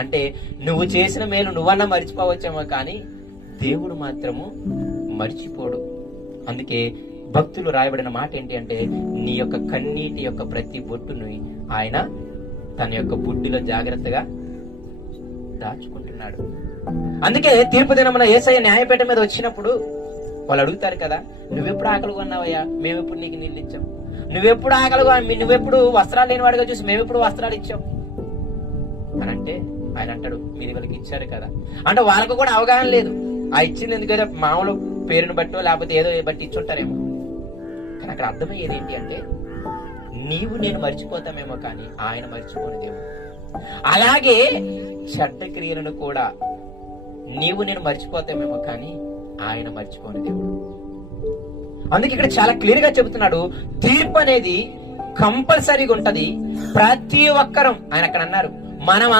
అంటే నువ్వు చేసిన మేలు నువ్వన్నా మర్చిపోవచ్చేమో కానీ దేవుడు మాత్రము మర్చిపోడు. అందుకే భక్తులు రాయబడిన మాట ఏంటి అంటే, నీ యొక్క కన్నీటి యొక్క ప్రతి బొట్టుని ఆయన తన యొక్క బుడ్డిలో జాగ్రత్తగా దాచుకుంటున్నాడు. అందుకే తీర్పు దినమున యేసయ్య న్యాయపీఠ మీద వచ్చినప్పుడు వాళ్ళు అడుగుతారు కదా, నువ్వెప్పుడు ఆకలి కొన్నావయ్యా, మేమెప్పుడు నీకు నీళ్ళు ఇచ్చాం? నువ్వెప్పుడు నువ్వెప్పుడు వస్త్రాలు లేని వాడిగా చూసి మేమెప్పుడు వస్త్రాలు ఇచ్చాం అని అంటే ఆయన అంటాడు, మీరు వీళ్ళకి ఇచ్చారు కదా. అంటే వాళ్ళకు కూడా అవగాహన లేదు. ఆ ఇచ్చింది ఎందుకంటే మామూలు పేరును బట్టో లేకపోతే ఏదో బట్టి ఇచ్చుంటారేమో. కానీ అక్కడ అర్థమయ్యేది ఏంటి అంటే, నీవు నేను మర్చిపోతామేమో కానీ ఆయన మర్చిపోని దేవుడు. అలాగే చెడ్డ క్రియలను కూడా నీవు నేను మర్చిపోతామేమో కానీ ఆయన మర్చిపోని దేవుడు. అందుకే ఇక్కడ చాలా క్లియర్ గా చెబుతున్నాడు, తీర్పు అనేది కంపల్సరీగా ఉంటది. ప్రతి ఒక్కరం ఆయన అక్కడ అన్నారు, మనం